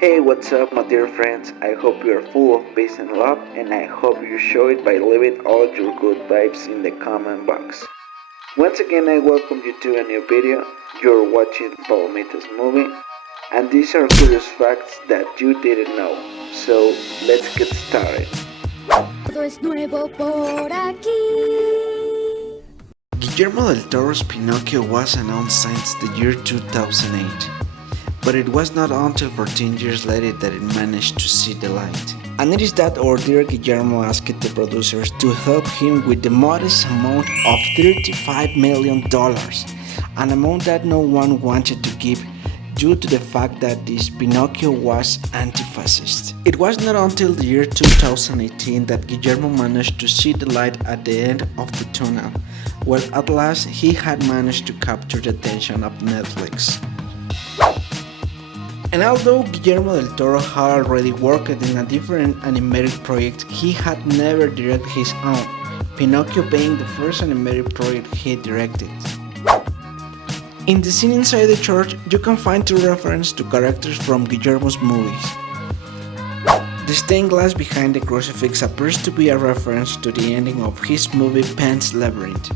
Hey, what's up, my dear friends? I hope you are full of peace and love, and I hope you show it by leaving all your good vibes in the comment box. Once again, I welcome you to a new video. You're watching Palomitas Movie, and these are curious facts that you didn't know. So, let's get started. Todo es nuevo por aquí. Guillermo del Toro's Pinocchio was announced since the year 2008, but it was not until 14 years later that it managed to see the light. And it is that our dear Guillermo asked the producers to help him with the modest amount of $35 million, an amount that no one wanted to give due to the fact that this Pinocchio was anti-fascist. It was not until the year 2018 that Guillermo managed to see the light at the end of the tunnel, where at last he had managed to capture the attention of Netflix. And although Guillermo del Toro had already worked in a different animated project, he had never directed his own, Pinocchio being the first animated project he directed. In the scene inside the church, you can find two references to characters from Guillermo's movies. The stained glass behind the crucifix appears to be a reference to the ending of his movie Pan's Labyrinth.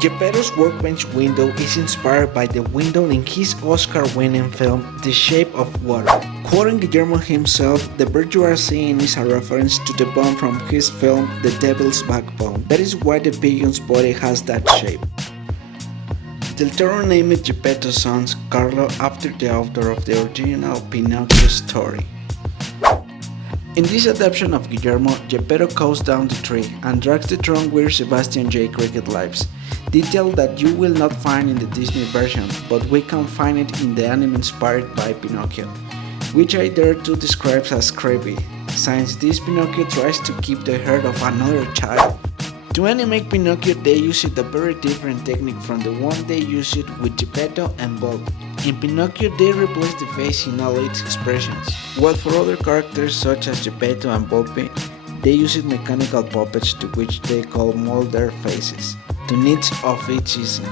Geppetto's workbench window is inspired by the window in his Oscar-winning film The Shape of Water. Quoting Guillermo himself, the bird you are seeing is a reference to the bone from his film The Devil's Backbone. That is why the pigeon's body has that shape. Del Toro named Geppetto's son Carlo after the author of the original Pinocchio story. In this adaptation of Guillermo, Geppetto cuts down the tree and drags the trunk where Sebastian J. Cricket lives, detail that you will not find in the Disney version, but we can find it in the anime inspired by Pinocchio, which I dare to describe as creepy, since this Pinocchio tries to keep the heart of another child. To animate Pinocchio, they used a very different technique from the one they used with Geppetto and Volpe. In Pinocchio, they replaced the face in all its expressions, while for other characters such as Geppetto and Volpe, they used mechanical puppets to which they call mold their faces, to needs of each season,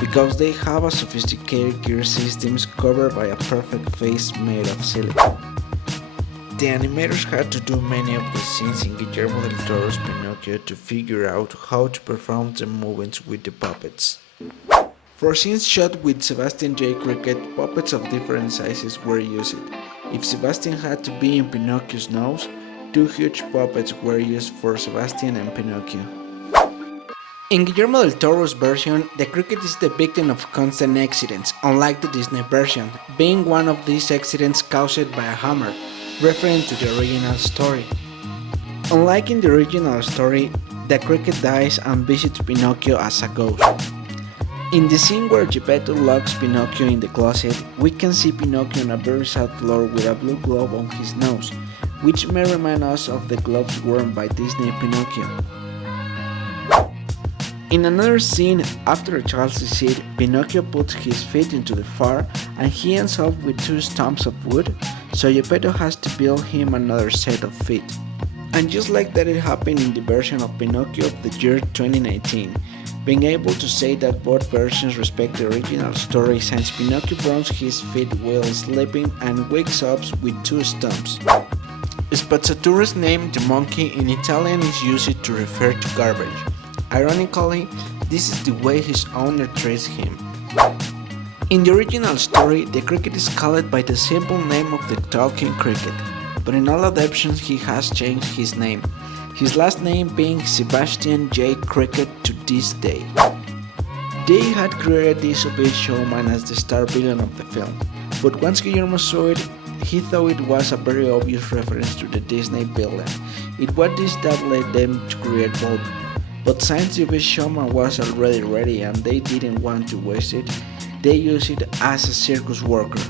because they have a sophisticated gear systems covered by a perfect face made of silicone. The animators had to do many of the scenes in Guillermo del Toro's Pinocchio to figure out how to perform the movements with the puppets. For scenes shot with Sebastian J. Cricket, puppets of different sizes were used. If Sebastian had to be in Pinocchio's nose, two huge puppets were used for Sebastian and Pinocchio. In Guillermo del Toro's version, the cricket is the victim of constant accidents, unlike the Disney version, being one of these accidents caused by a hammer, referring to the original story. Unlike in the original story, the cricket dies and visits Pinocchio as a ghost. In the scene where Geppetto locks Pinocchio in the closet, we can see Pinocchio on a very sad floor with a blue glove on his nose, which may remind us of the gloves worn by Disney Pinocchio. In another scene, after a child's suicide, Pinocchio puts his feet into the fire and he ends up with two stumps of wood, so Geppetto has to build him another set of feet. And just like that it happened in the version of Pinocchio of the year 2019, being able to say that both versions respect the original story since Pinocchio burns his feet while sleeping and wakes up with two stumps. Spazzature's name, the monkey, in Italian is used to refer to garbage. Ironically, this is the way his owner treats him. In the original story, the cricket is called by the simple name of the talking cricket, but in all adaptations he has changed his name, his last name being Sebastian J. Cricket to this day. They had created this obese showman as the star villain of the film, but once Guillermo saw it, he thought it was a very obvious reference to the Disney villain. It was this that led them to create Volpe. But since the obese showman was already ready and they didn't want to waste it, they used it as a circus worker.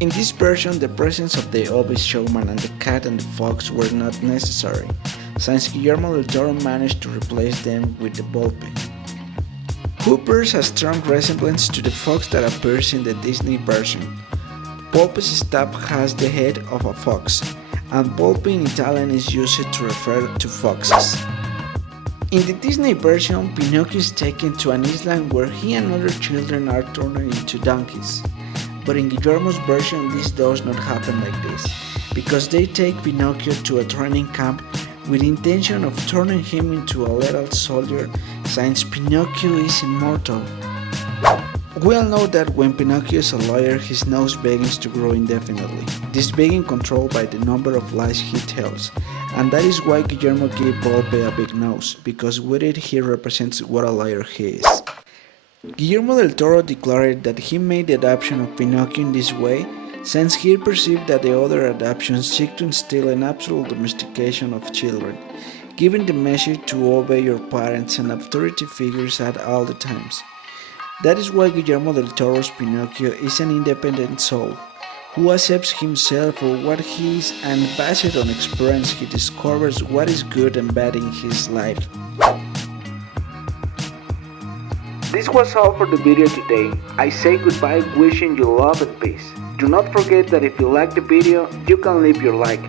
In this version, the presence of the obese showman and the cat and the fox were not necessary, since Guillermo del Toro managed to replace them with the Volpe, who bears a strong resemblance to the fox that appears in the Disney version. Volpe's staff has the head of a fox, and Volpe in Italian is used to refer to foxes. In the Disney version, Pinocchio is taken to an island where he and other children are turned into donkeys. But in Guillermo's version, this does not happen like this, because they take Pinocchio to a training camp with the intention of turning him into a lethal soldier, since Pinocchio is immortal. We all know that when Pinocchio is a lawyer, his nose begins to grow indefinitely, this being controlled by the number of lies he tells, and that is why Guillermo gave Volpe a big nose, because with it he represents what a liar he is. Guillermo del Toro declared that he made the adaptation of Pinocchio in this way since he perceived that the other adaptations seek to instill an absolute domestication of children, giving the message to obey your parents and authority figures at all the times. That is why Guillermo del Toro's Pinocchio is an independent soul, who accepts himself for what he is, and based on experience he discovers what is good and bad in his life. This was all for the video today. I say goodbye wishing you love and peace. Do not forget that if you like the video, you can leave your like,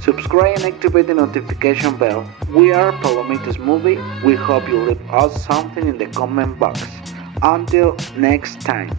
subscribe and activate the notification bell. We are Palomitas Movie. We hope you leave us something in the comment box. Until next time.